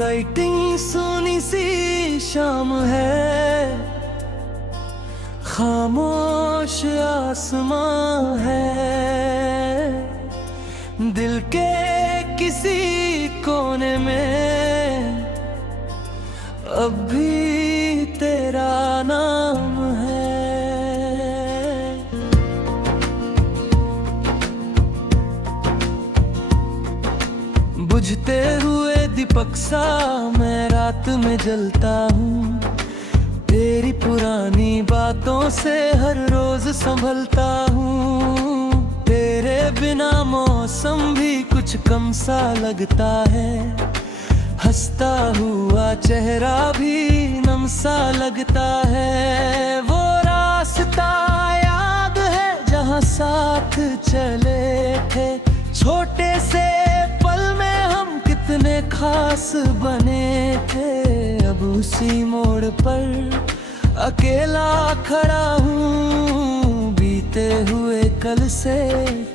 Writing Soni सी शाम है, खामोश आसमां है, दिल के किसी कोने में अब भी तेरा नाम है। बुझते हुए दीपक सा मैं रात में जलता हूँ, तेरी पुरानी बातों से हर रोज संभलता हूँ। तेरे बिना मौसम भी कुछ कम सा लगता है, हंसता हुआ चेहरा भी नम सा लगता है। वो रास्ता याद है जहाँ साथ चले थे, छोटे से पल में हम कितने खास बने थे। अब उसी मोड़ पर अकेला खड़ा हूँ, बीते हुए कल से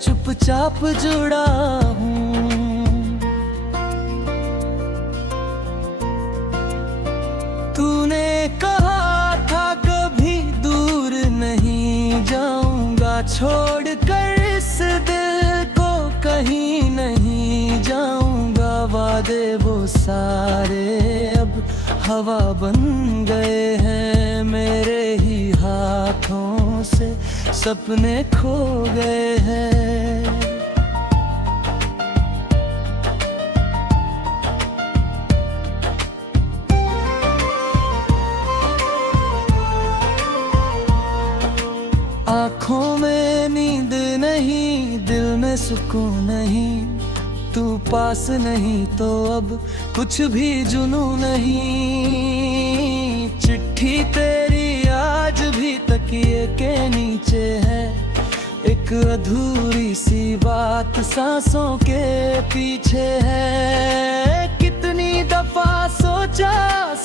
चुपचाप जुड़ा हूँ। तूने कहा था कभी दूर नहीं जाऊंगा, छोड़कर इस दिल को कहीं नहीं जाऊंगा। वादे वो सारे अब हवा बन गए हैं, मेरे ही हाथों से सपने खो गए हैं। आँखों में नींद नहीं, दिल में सुकून नहीं, तू पास नहीं तो अब कुछ भी जुनू नहीं। चिट्ठी तेरी आज भी तकिए के नीचे है, एक अधूरी सी बात सांसों के पीछे है। कितनी दफा सोचा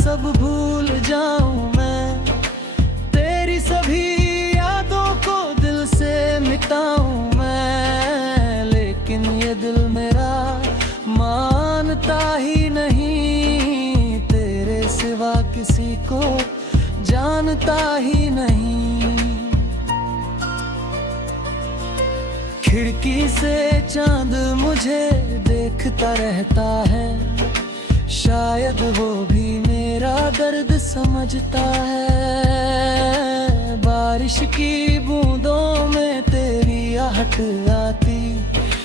सब भूल जाऊं मैं, तेरी सभी यादों को दिल से मिटाऊं मैं, लेकिन ये दिल मेरा मानता ही नहीं, तेरे सिवा किसी को जानता ही नहीं। खिड़की से चांद मुझे देखता रहता है, शायद वो भी मेरा दर्द समझता है। बारिश की बूंदों में तेरी आहट आती,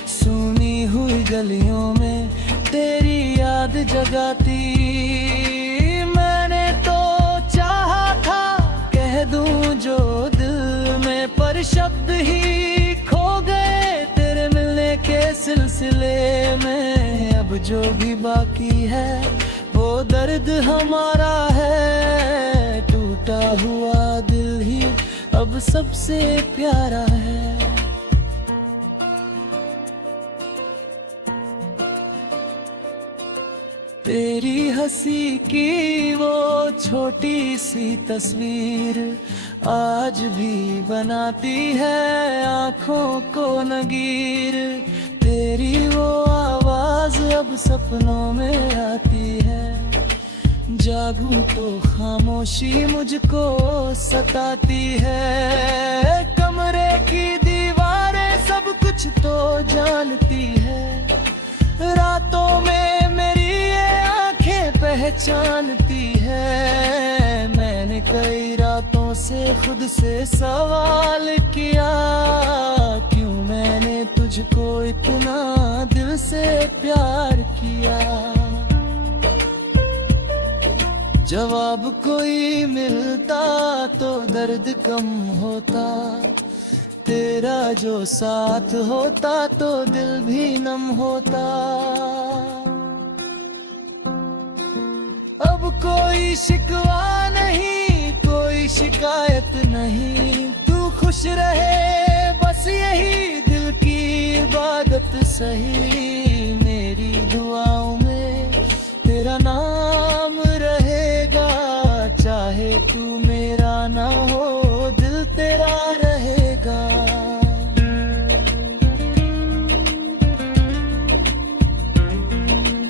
सुनी हुई गलियों में तेरी याद जगाती। मैंने तो चाहा था कह दूं जो दिल में, पर शब्द ही खो गए तेरे मिलने के सिलसिले में। अब जो भी बाकी है वो दर्द हमारा है, टूटा हुआ दिल ही अब सबसे प्यारा है। तेरी हंसी की वो छोटी सी तस्वीर आज भी बनाती है आँखों को नगीर। तेरी वो आवाज अब सपनों में आती है, जागूं तो खामोशी मुझको सताती है। कमरे की दीवारें सब कुछ तो जानती है, रातों में मेरी ये आंखें पहचानती है। मैंने कई रातों से खुद से सवाल किया, क्यों मैंने तुझको इतना दिल से प्यार किया। जवाब कोई मिलता तो दर्द कम होता, तेरा जो साथ होता तो दिल भी नम होता। अब कोई शिकवा नहीं, कोई शिकायत नहीं, तू खुश रहे बस यही दिल की इबादत सही। मेरी दुआओं में तेरा नाम रहेगा, चाहे तू मेरा ना हो दिल तेरा रहेगा।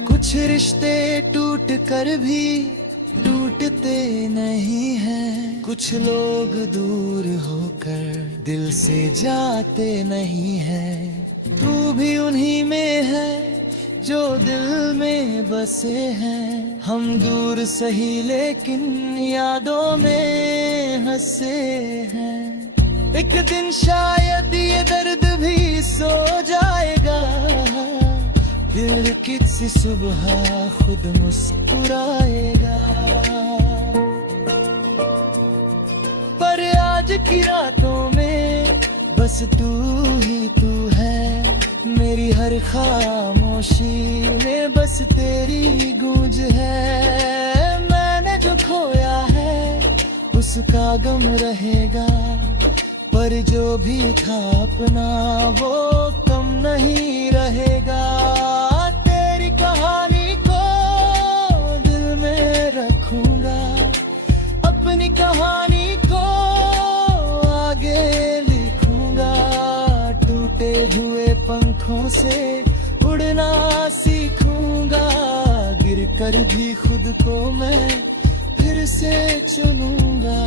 कुछ रिश्ते टूट टूट कर भी टूटते नहीं हैं। कुछ लोग दूर होकर दिल से जाते नहीं हैं। तू भी उन्हीं में है जो दिल में बसे हैं। हम दूर सही लेकिन यादों में हंसे हैं। एक दिन शायद ये दर्द भी सो जाएगा। दिल किसी सुबह खुद मुस्कुराएगा। पर आज की रातों में बस तू ही तू है। मेरी हर खामोशी में बस तेरी गूंज है। मैंने जो खोया है उसका गम रहेगा। पर जो भी था अपना वो कम नहीं रहेगा। तेरी कहानी को दिल में रखूंगा। अपनी कहानी को आगे लिखूंगा। टूटे हुए पंखों से उड़ना सीखूंगा। गिरकर भी खुद को मैं फिर से चुनूंगा।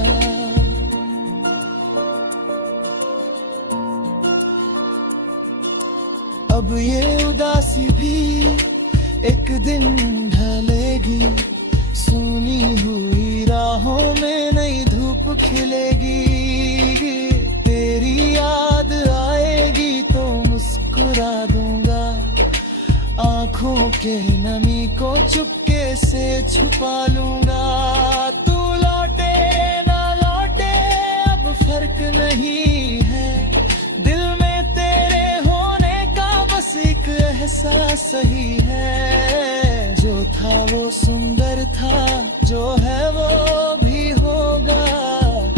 अब ये उदासी भी एक दिन ढलेगी। सूनी हुई राहों में नई धूप खिलेगी। तेरी याद आएगी तो मुस्कुरा दूंगा। आंखों के नमी को चुपके से छुपा लूंगा। तू लौटे ना लौटे अब फर्क नहीं है। दिल में तेरे होने का बस एक एहसास सही है। जो था वो सुंदर था, जो है वो भी होगा।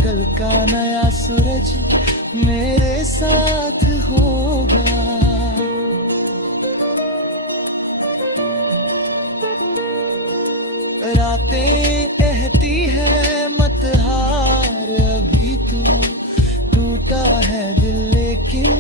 कल का नया सूरज मेरे साथ होगा। रातें कहती है मत हार अभी तू। टूटा है दिल लेकिन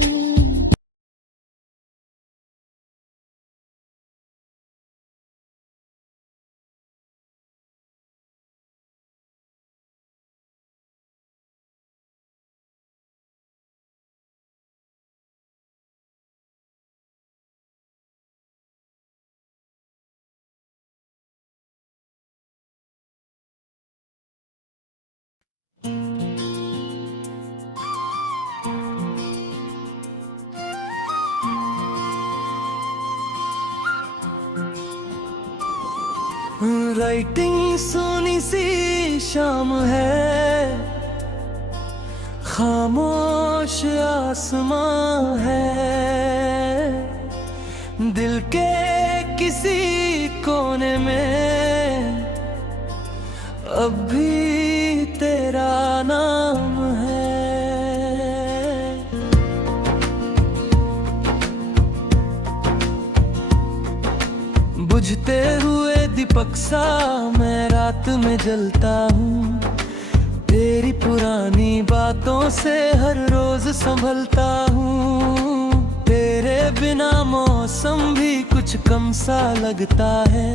राइटिंग सोनी सी शाम है। खामोश आसमां है। दिल के किसी कोने में अब भी तेरा नाम है। बुझते हुए दीपक सा मैं रात में जलता हूँ। तेरी पुरानी बातों से हर रोज संभलता हूँ। तेरे बिना मौसम भी कुछ कम सा लगता है।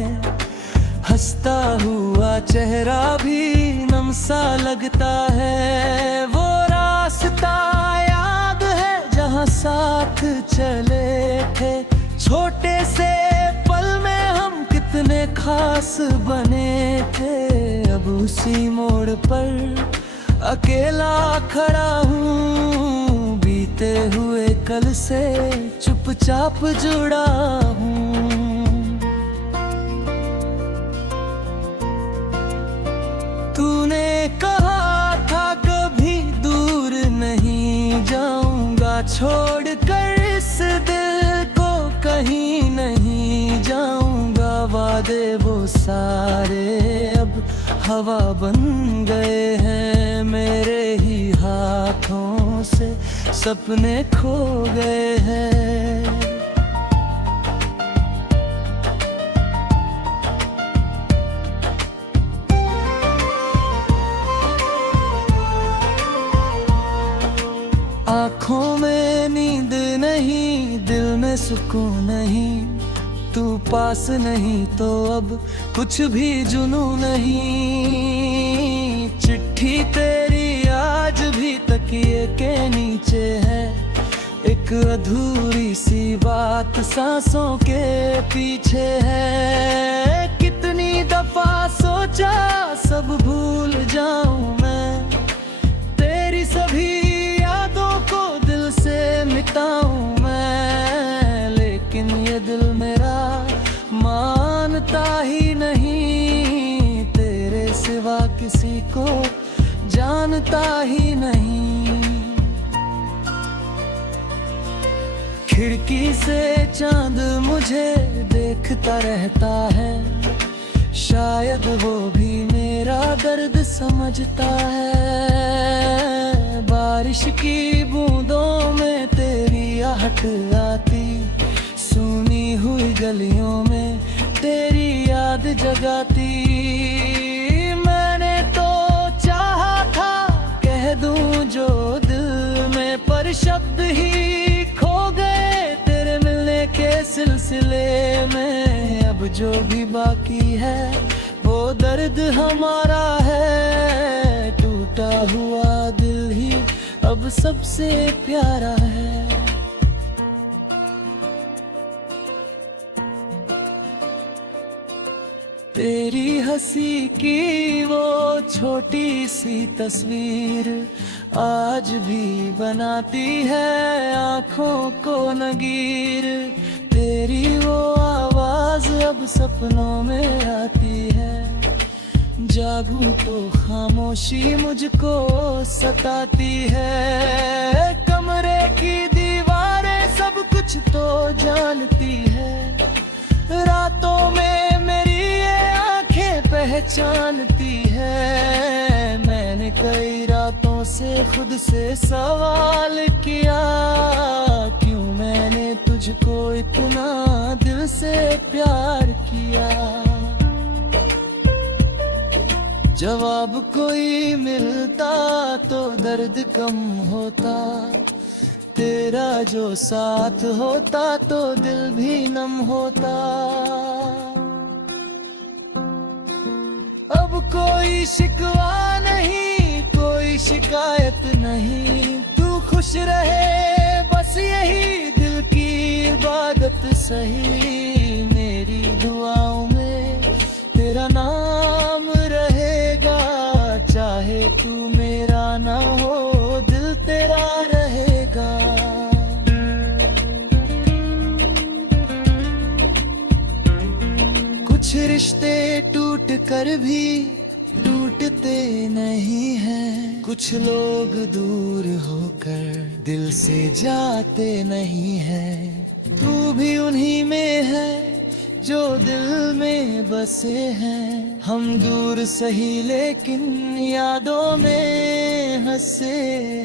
हंसता हुआ चेहरा भी नम सा लगता है। वो रास्ता याद है जहाँ साथ चले थे। छोटे से पल में हम कितने खास बने थे। अब उसी मोड़ पर अकेला खड़ा हूँ। बीते हुए कल से चुपचाप जुड़ा हूँ। तूने कहा था कभी दूर नहीं जाऊंगा। छोड़कर इस दिल को कहीं नहीं जाऊंगा। वादे वो सारे अब हवा बन गए हैं। मेरे ही हाथों से सपने खो गए हैं। आँखों में नींद नहीं, दिल में सुकून नहीं। तू पास नहीं तो अब कुछ भी जुनू नहीं। चिट्ठी तेरी आज भी तकिए के नीचे है, एक अधूरी सी बात सांसों के पीछे है। कितनी दफा सोचा सब भूल जाऊं मैं, तेरी सभी यादों को दिल से मिटाऊं मैं, लेकिन ये दिल मेरा मानता ही नहीं, तेरे सिवा किसी को जानता ही नहीं। खिड़की से चांद मुझे देखता रहता है, शायद वो भी मेरा दर्द समझता है। बारिश की बूंदों में तेरी आहट आती, सुनी हुई गलियों में तेरी याद जगाती। मैंने तो चाहा था कह दूं जो दिल में, पर शब्द ही खो गए तेरे मिलने के सिलसिले में। अब जो भी बाकी है वो दर्द हमारा है, टूटा हुआ दिल ही अब सबसे प्यारा है। तेरी हंसी की वो छोटी सी तस्वीर आज भी बनाती है आँखों को नगीर। तेरी वो आवाज अब सपनों में आती है, जागूं तो खामोशी मुझको सताती है। कमरे की दीवारें सब कुछ तो जानती है, रातों में मेरी ये आंखें पहचानती है। मैंने कई रातों से खुद से सवाल किया, क्यों मैंने तुझको इतना दिल से प्यार किया। जवाब कोई मिलता तो दर्द कम होता, तेरा जो साथ होता तो दिल भी नम होता। अब कोई शिकवा नहीं, कोई शिकायत नहीं, तू खुश रहे बस यही दिल की इबादत सही। मेरी दुआओं में तेरा नाम रहेगा, चाहे तू मेरा ना हो दिल तेरा रहेगा। कुछ रिश्ते टूट कर भी टूटते नहीं हैं, कुछ लोग दूर होकर दिल से जाते नहीं हैं। तू भी उन्हीं में है जो दिल में बसे हैं, हम दूर सही लेकिन यादों में हंसे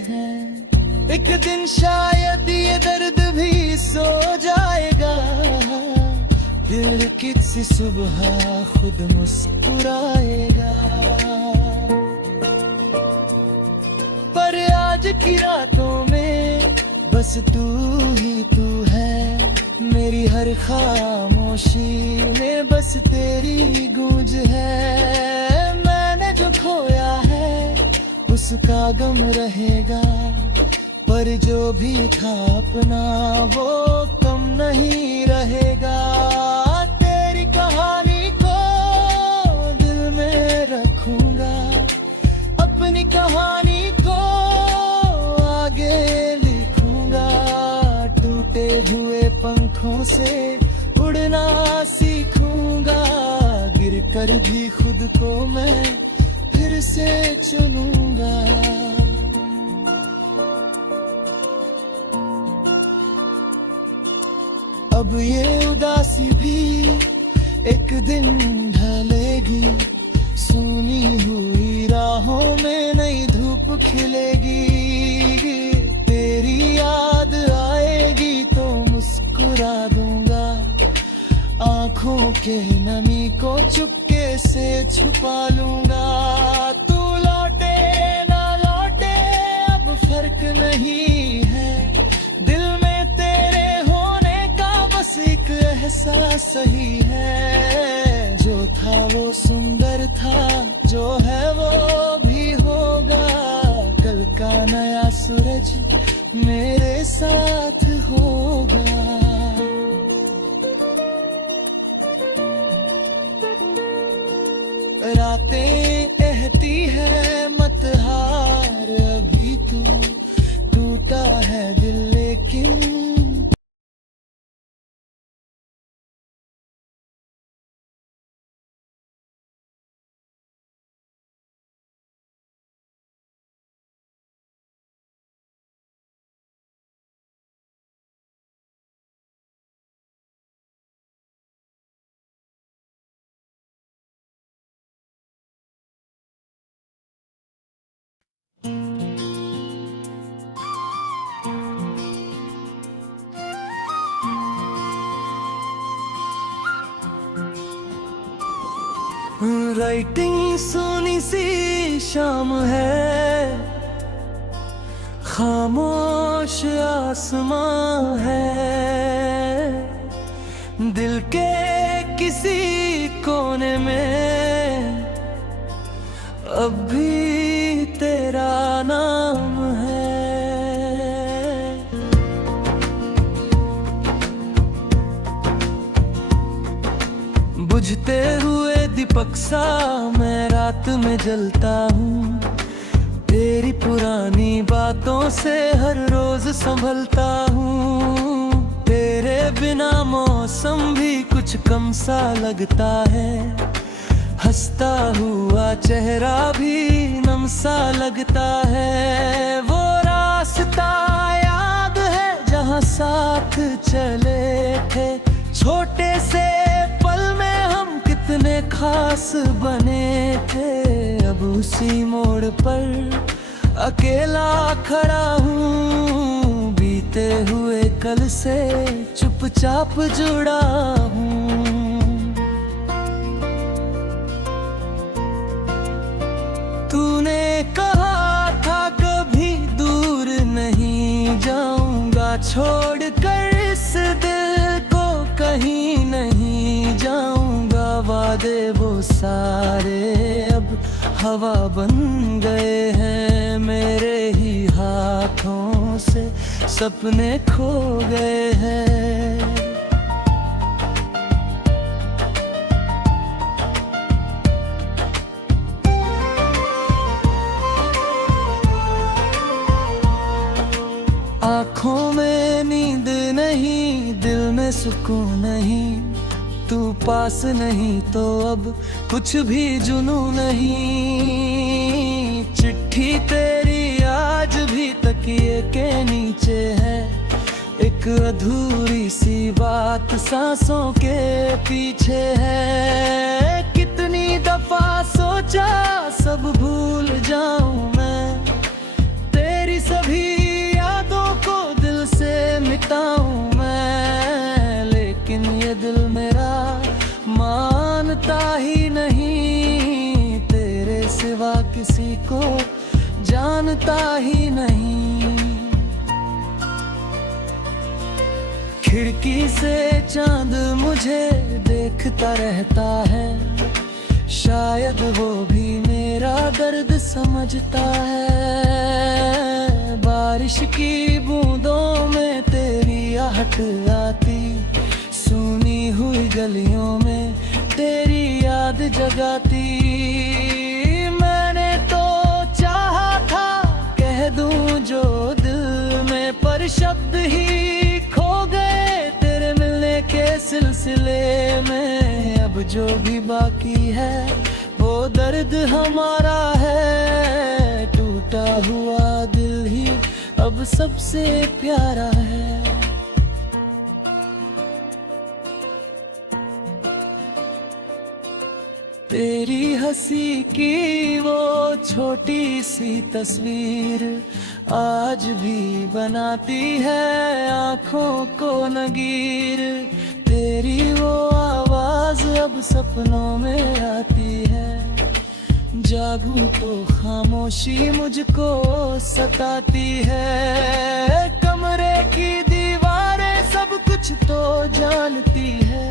हैं। एक दिन शायद ये दर्द भी सो जाएगा, दिल किसी सुबह खुद मुस्कुराएगा। पर आज की रातों में बस तू ही तू है, मेरी हर खामोशी में बस तेरी गूंज है। मैंने जो खोया है उसका गम रहेगा, पर जो भी था अपना वो कम नहीं रहेगा। तेरी कहानी को दिल में रखूंगा, अपनी कहानी को आगे लिखूंगा। टूटे हुए पंखों से उड़ना सीखूंगा, गिरकर भी खुद को मैं फिर से चुनूंगा। अब ये उदासी भी एक दिन ढलेगी, सुनी हुई राहों में नई धूप खिलेगी। तेरी याद आएगी तो मुस्कुरा दूंगा, आंखों के नमी को चुपके से छुपा लूंगा। तू लौटे ना लौटे अब फर्क नहीं है, दिल में तेरे होने का बस एक एहसास सही है। जो था वो सुंदर था, जो है वो भी होगा। कल का नया सूरज मेरे साथ होगा। रातें कहती है मत हार, अभी तू टूटा है दिल लेकिन राइटिंग सोनी सी शाम है, खामोश आसमां है। दिल के किसी कोने में अब भी तेरा नाम है। बुझते हुए दीपक सा मैं रात में जलता हूँ। तेरी पुरानी बातों से हर रोज संभलता हूँ। तेरे बिना मौसम भी कुछ कम सा लगता है। हंसता हुआ चेहरा भी नम सा लगता है। वो रास्ता याद है जहाँ साथ चले थे। छोटे से पल में हम कितने खास बने थे। अब उसी मोड़ पर अकेला खड़ा हूँ। बीते हुए कल से चुपचाप जुड़ा हूँ। तूने कहा था कभी दूर नहीं जाऊंगा, छोड़कर इस दिल को कहीं नहीं जाऊंगा। वादे वो सारे अब हवा बन गए हैं। मेरे ही हाथों से सपने खो गए हैं। आँखों में नींद नहीं, दिल में सुकून नहीं। तू पास नहीं तो अब कुछ भी जुनू नहीं। चिट्ठी तेरी आज भी तकिए के नीचे है। एक अधूरी सी बात सांसों के पीछे है। कितनी दफा सोचा सब भूल जाऊं मैं। तेरी सभी यादों को दिल से मिटाऊं मैं। लेकिन ये दिल मेरा मानता ही नहीं। तेरे सिवा किसी को जानता ही नहीं। खिड़की से चांद मुझे देखता रहता है। शायद वो भी मेरा दर्द समझता है। बारिश की बूंदों में तेरी आहट आती। सुनी हुई गलियों में तेरी याद जगाती। मैंने तो चाहा था कह दूं जो दिल में, पर शब्द ही खो गए तेरे मिलने के सिलसिले में। अब जो भी बाकी है वो दर्द हमारा है। टूटा हुआ दिल ही अब सबसे प्यारा है। तेरी हंसी की वो छोटी सी तस्वीर आज भी बनाती है आँखों को नगीर। तेरी वो आवाज अब सपनों में आती है। जागूं तो खामोशी मुझको सताती है। कमरे की दीवारें सब कुछ तो जानती है।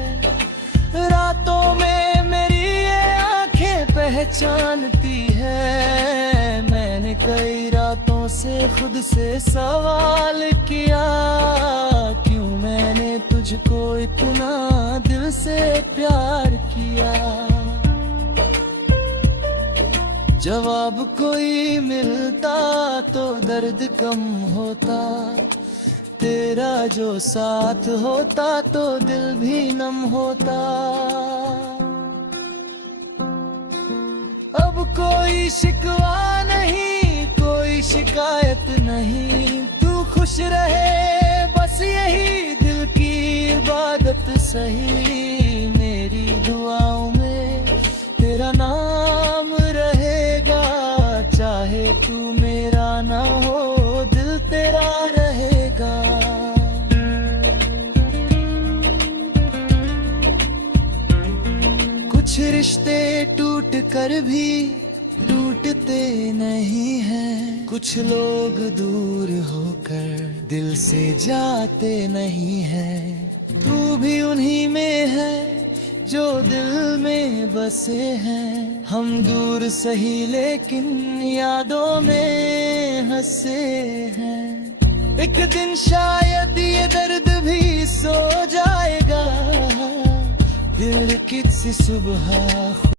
रातों में मेरी ये आंखें पहचानती है। मैंने कई रातों से खुद से सवाल किया, क्यों मैंने तुझको इतना दिल से प्यार किया। जवाब कोई मिलता तो दर्द कम होता, तेरा जो साथ होता तो दिल भी नम होता। अब कोई शिकवा नहीं, कोई शिकायत नहीं, तू खुश रहे बस यही दिल की इबादत सही। मेरी दुआओं में तेरा नाम रहेगा, चाहे तू मेरा ना हो दिल तेरा रहेगा। कुछ रिश्ते टूट कर भी टूटते नहीं हैं, कुछ लोग दूर होकर दिल से जाते नहीं हैं। तू भी उन्हीं में है जो दिल में बसे हैं। हम दूर सही लेकिन यादों में हंसे हैं। एक दिन शायद ये दर्द भी सो जाएगा, दिल किसी सुबह